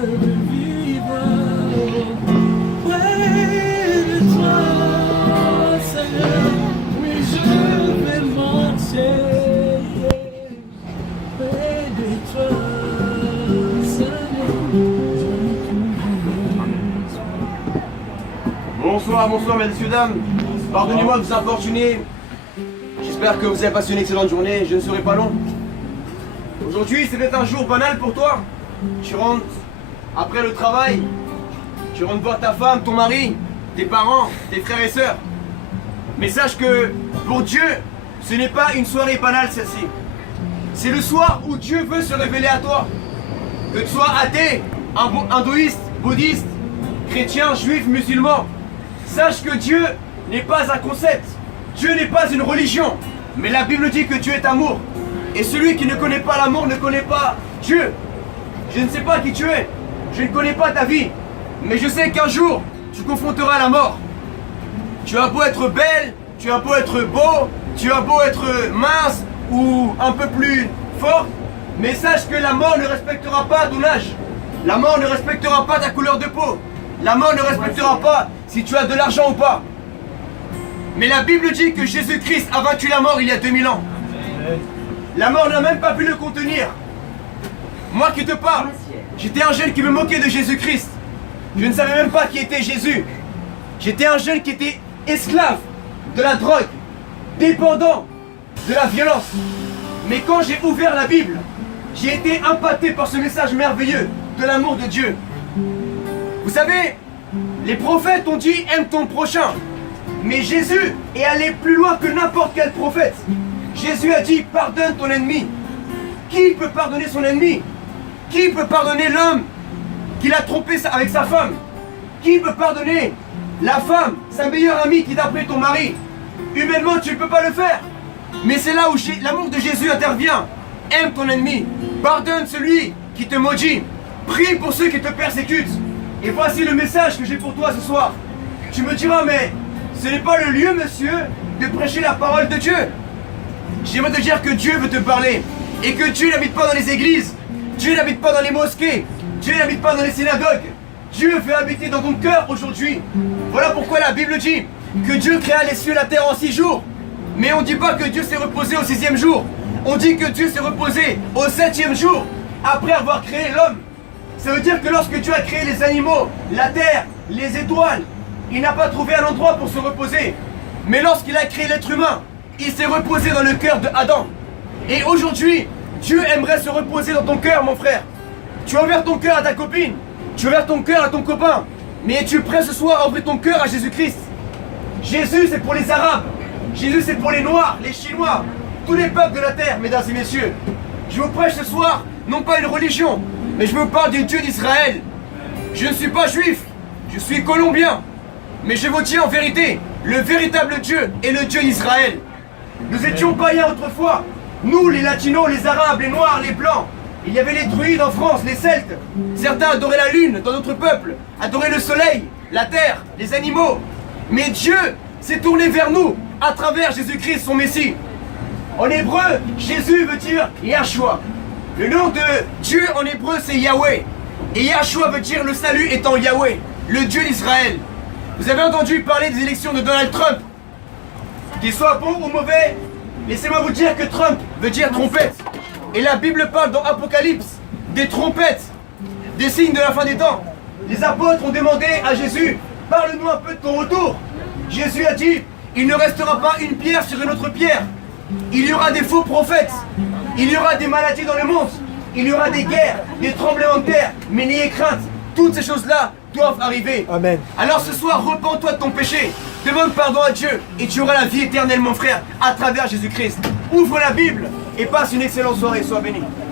de vivre près de toi, Seigneur. Oui, je vais marcher près de toi, Seigneur. Bonsoir, bonsoir, messieurs, dames. Pardonnez-moi de vous importuner. J'espère que vous avez passé une excellente journée. Je ne serai pas long. Aujourd'hui, c'est peut-être un jour banal pour toi. Tu rentres après le travail. Tu rentres voir ta femme, ton mari, tes parents, tes frères et sœurs. Mais sache que pour Dieu, ce n'est pas une soirée banale celle-ci. C'est le soir où Dieu veut se révéler à toi. Que tu sois athée, hindouiste, bouddhiste, chrétien, juif, musulman. Sache que Dieu n'est pas un concept. Dieu n'est pas une religion. Mais la Bible dit que Dieu est amour. Et celui qui ne connaît pas l'amour ne connaît pas Dieu. Je ne sais pas qui tu es. Je ne connais pas ta vie. Mais je sais qu'un jour, tu confronteras la mort. Tu as beau être belle, tu as beau être beau, tu as beau être mince ou un peu plus fort. Mais sache que la mort ne respectera pas ton âge. La mort ne respectera pas ta couleur de peau. La mort ne respectera pas si tu as de l'argent ou pas. Mais la Bible dit que Jésus-Christ a vaincu la mort il y a 2000 ans. La mort n'a même pas pu le contenir. Moi qui te parle, j'étais un jeune qui me moquait de Jésus-Christ. Je ne savais même pas qui était Jésus. J'étais un jeune qui était esclave de la drogue, dépendant de la violence. Mais quand j'ai ouvert la Bible, j'ai été impacté par ce message merveilleux de l'amour de Dieu. Vous savez, les prophètes ont dit « aime ton prochain ». Mais Jésus est allé plus loin que n'importe quel prophète. Jésus a dit « pardonne ton ennemi ». Qui peut pardonner son ennemi? Qui peut pardonner l'homme qu'il a trompé avec sa femme? Qui peut pardonner la femme, sa meilleure amie qui t'a pris ton mari? Humainement, tu ne peux pas le faire. Mais c'est là où l'amour de Jésus intervient. Aime ton ennemi. Pardonne celui qui te maudit. Prie pour ceux qui te persécutent. Et voici le message que j'ai pour toi ce soir. Tu me diras, mais ce n'est pas le lieu, monsieur, de prêcher la parole de Dieu. J'aimerais te dire que Dieu veut te parler. Et que Dieu n'habite pas dans les églises. Dieu n'habite pas dans les mosquées. Dieu n'habite pas dans les synagogues. Dieu veut habiter dans ton cœur aujourd'hui. Voilà pourquoi la Bible dit que Dieu créa les cieux et la terre en 6 jours. Mais on ne dit pas que Dieu s'est reposé au 6e jour. On dit que Dieu s'est reposé au 7e jour, après avoir créé l'homme. Ça veut dire que lorsque Dieu a créé les animaux, la terre, les étoiles, il n'a pas trouvé un endroit pour se reposer. Mais lorsqu'il a créé l'être humain, il s'est reposé dans le cœur de Adam. Et aujourd'hui, Dieu aimerait se reposer dans ton cœur, mon frère. Tu as ouvert ton cœur à ta copine, tu as ouvert ton cœur à ton copain, mais es-tu prêt ce soir à ouvrir ton cœur à Jésus-Christ? Jésus, c'est pour les Arabes. Jésus, c'est pour les Noirs, les Chinois, tous les peuples de la terre, mesdames et messieurs. Je vous prêche ce soir, non pas une religion, mais je vous parle du Dieu d'Israël. Je ne suis pas juif, je suis colombien. Mais je vous dis en vérité, le véritable Dieu est le Dieu d'Israël. Nous étions païens autrefois. Nous, les latinos, les arabes, les noirs, les blancs. Il y avait les druides en France, les celtes. Certains adoraient la lune dans notre peuple, adoraient le soleil, la terre, les animaux. Mais Dieu s'est tourné vers nous à travers Jésus-Christ, son Messie. En hébreu, Jésus veut dire Yahshua. Le nom de Dieu en hébreu, c'est Yahweh. Et Yahshua veut dire le salut étant Yahweh, le Dieu d'Israël. Vous avez entendu parler des élections de Donald Trump. Qu'il soit bon ou mauvais, laissez-moi vous dire que Trump veut dire trompette. Et la Bible parle dans Apocalypse des trompettes, des signes de la fin des temps. Les apôtres ont demandé à Jésus, parle-nous un peu de ton retour. Jésus a dit, il ne restera pas une pierre sur une autre pierre. Il y aura des faux prophètes. Il y aura des maladies dans le monde. Il y aura des guerres, des tremblements de terre. Mais n'ayez crainte, toutes ces choses-là doivent arriver. Amen. Alors ce soir, repens-toi de ton péché. Demande pardon à Dieu et tu auras la vie éternelle, mon frère, à travers Jésus-Christ. Ouvre la Bible et passe une excellente soirée. Sois béni.